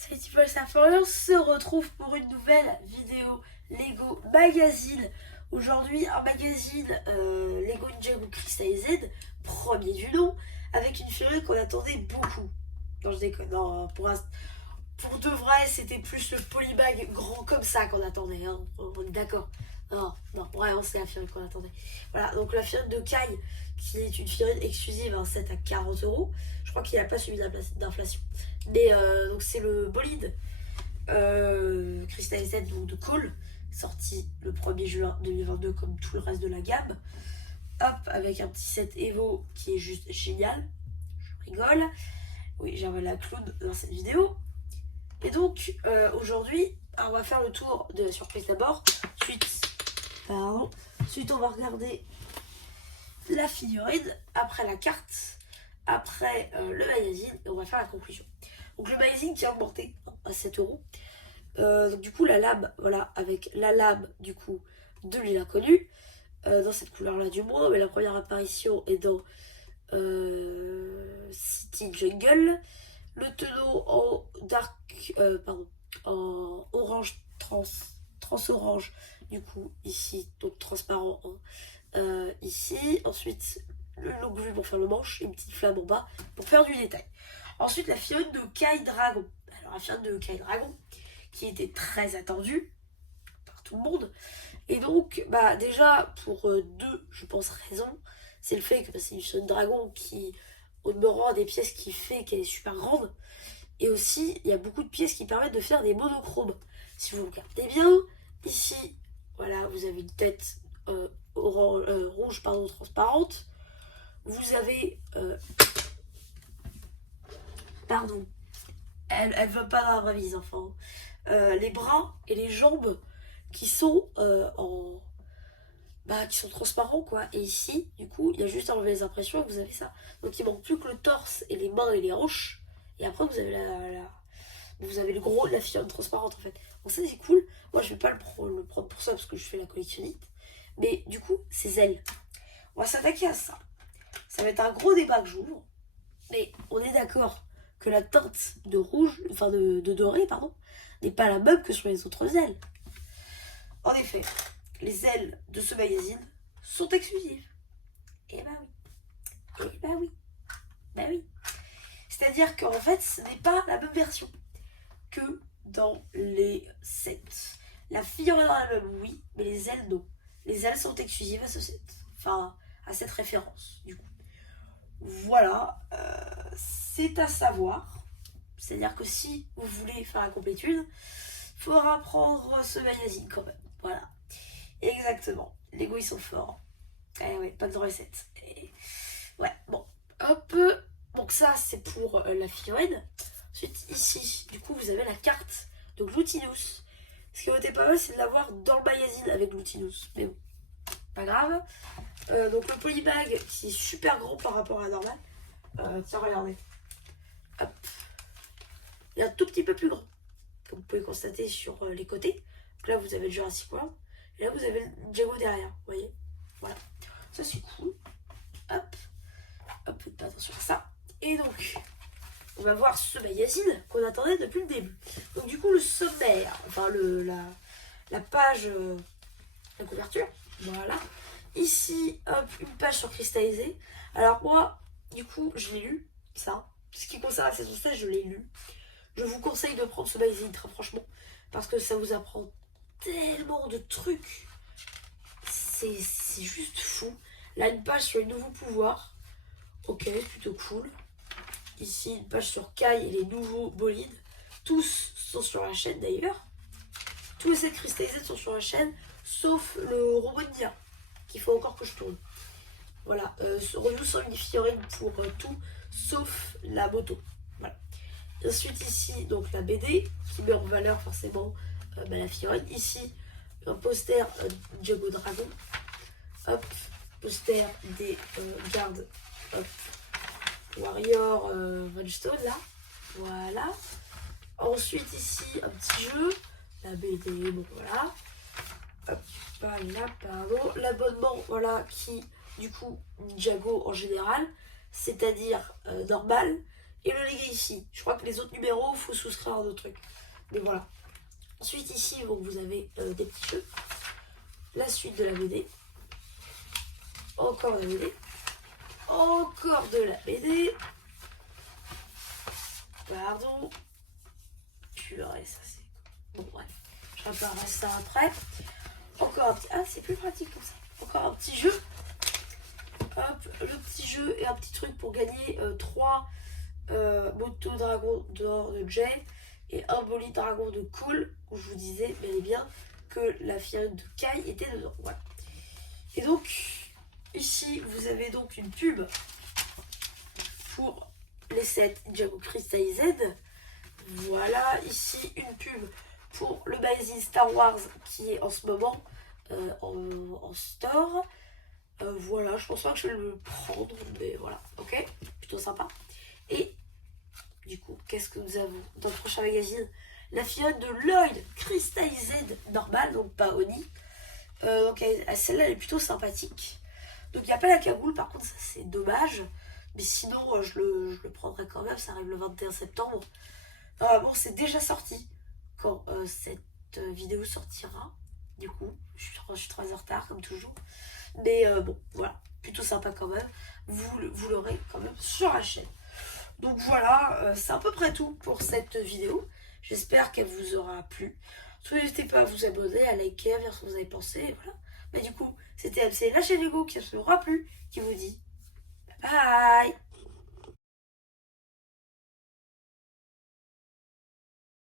c'est People Florian se retrouve pour une nouvelle vidéo Lego Magazine. Aujourd'hui, un magazine Lego Ninjago Crystal Z, premier du nom, avec une figurine qu'on attendait beaucoup. Non, je déconne. Non, pour de vrai, c'était plus le polybag grand comme ça qu'on attendait. Hein. On est d'accord. Non, vraiment, c'est la figurine qu'on attendait. Voilà, donc la figurine de Kai, qui est une figurine exclusive, un set à 40€. Je crois qu'il n'a pas subi d'inflation. Mais donc c'est le bolide Crystal Z donc de Cole, sorti le 1er juin 2022 comme tout le reste de la gamme. Hop, avec un petit set Evo qui est juste génial. Je rigole. Oui, j'ai envoyé la clown dans cette vidéo. Et donc aujourd'hui, on va faire le tour de la surprise d'abord. Ensuite, on va regarder la figurine, après la carte, après le magazine, et on va faire la conclusion. Donc le magazine qui a augmenté à 7€. Donc du coup la lame, voilà, avec la lame du coup de l'île inconnue, dans cette couleur là du moins, mais la première apparition est dans City Jungle. Le tonneau en dark, en orange trans orange, du coup ici, donc transparent ici. Ensuite le long vue pour faire le manche, une petite flamme en bas pour faire du détail. Ensuite la figurine de Kai Dragon. Alors la figurine de Kai Dragon qui était très attendue par tout le monde. Et donc bah déjà pour deux, je pense, raisons. C'est le fait que c'est une figurine dragon qui, au demeurant, a des pièces qui fait qu'elle est super grande. Et aussi, il y a beaucoup de pièces qui permettent de faire des monochromes. Si vous regardez bien, ici, voilà, vous avez une tête rouge, transparente. Vous avez... pardon. Elle va pas dans la vraie vie, les enfants. Les bras et les jambes qui sont qui sont transparents, quoi. Et ici, du coup, il y a juste à enlever les impressions et vous avez ça. Donc il manque plus que le torse et les mains et les hanches. Et après, vous avez vous avez le gros de la figurine transparente, en fait. Donc ça, c'est cool. Moi, je vais pas le prendre pour ça parce que je fais la collectionnite. Mais du coup, ces ailes. On va s'attaquer à ça. Ça va être un gros débat que j'ouvre. Mais on est d'accord que la teinte de rouge, enfin de doré, pardon, n'est pas la même que sur les autres ailes. En effet, les ailes de ce magazine sont exclusives. Et bah oui. Et bah oui. Bah oui. C'est-à-dire qu'en fait, ce n'est pas la même version que dans les sets. La figurine dans la même, oui, mais les ailes, non. Les ailes sont exclusives à ce set. Enfin, à cette référence, du coup. Voilà, c'est à savoir. C'est-à-dire que si vous voulez faire la complétude, il faudra prendre ce magazine quand même. Voilà. Exactement. Lego, ils sont forts. Eh ouais, pas de recette. Et... ouais, bon. Hop. Donc ça, c'est pour la figurine. Ensuite, ici, du coup, vous avez la carte de Glutinous. Ce qui aurait été pas mal, c'est de l'avoir dans le magazine avec Glutinous. Mais bon, pas grave. Donc le polybag, qui est super grand par rapport à la normale. Tiens, regardez. Hop. Il est un tout petit peu plus grand. Comme vous pouvez constater sur les côtés. Donc là, vous avez le Jurassic World. Et là, vous avez le Ninjago derrière, vous voyez. Voilà. Ça, c'est cool. Hop. Hop, faites pas attention à ça. Et donc, on va voir ce magazine qu'on attendait depuis le début. Donc, du coup, le sommaire, enfin, la page, la couverture. Voilà. Ici, hop, une page sur cristallisé. Alors, moi, du coup, je l'ai lu, ça. Ce qui concerne la saison 16, je l'ai lu. Je vous conseille de prendre ce magazine, très franchement, parce que ça vous apprend tellement de trucs. C'est juste fou. Là, une page sur les nouveaux pouvoirs. Ok, plutôt cool. Ici, une page sur Kai et les nouveaux bolides. Tous sont sur la chaîne d'ailleurs. Tous les sets cristallisés sont sur la chaîne, sauf le robot Nia, qu'il faut encore que je tourne. Voilà, review sur une figurine pour tout, sauf la moto. Voilà. Ensuite ici, donc la BD, qui met en valeur forcément la figurine. Ici, un poster Ninjago Dragon. Hop, poster des gardes. Hop, Warrior Redstone là. Voilà. Ensuite ici, un petit jeu. La BD, bon voilà. Hop, là, pardon. L'abonnement, voilà, qui, du coup, Ninjago en général, c'est-à-dire normal, et le léguer ici. Je crois que les autres numéros, il faut souscrire à d'autres trucs. Mais voilà. Ensuite ici, donc, vous avez des petits jeux. La suite de la BD. Encore de la BD. Encore de la BD. Pardon. Purée, ça c'est... Bon bref, je réparerai ça après. Encore un petit... Ah, c'est plus pratique comme ça. Encore un petit jeu. Hop, le petit jeu et un petit truc pour gagner 3 motos dragon d'or de Jay et un bolide dragon de Cool, où je vous disais bel et bien que la figurine de Kai était dedans. Voilà. Et donc, ici, vous avez donc une pub pour les sets Ninjago Crystallised. Voilà, ici une pub pour le magazine Star Wars qui est en ce moment en store. Voilà, je pense pas que je vais le prendre, mais voilà, ok, plutôt sympa. Et du coup, qu'est-ce que nous avons dans le prochain magazine? La figurine de Lloyd Crystallised normal, donc pas Oni. Donc celle-là elle est plutôt sympathique. Donc il n'y a pas la cagoule, par contre ça c'est dommage. Mais sinon je le prendrai quand même, ça arrive le 21 septembre. Bon, c'est déjà sorti quand cette vidéo sortira. Du coup, je suis 3 heures en retard comme toujours. Mais bon, voilà, plutôt sympa quand même. Vous l'aurez quand même sur la chaîne. Donc voilà, c'est à peu près tout pour cette vidéo. J'espère qu'elle vous aura plu. Surtout n'hésitez pas à vous abonner, à liker, à dire ce que vous avez pensé. Et voilà. Mais du coup, c'était MC, la chaîne Lego qui ne vous aura plu, qui vous dit bye bye.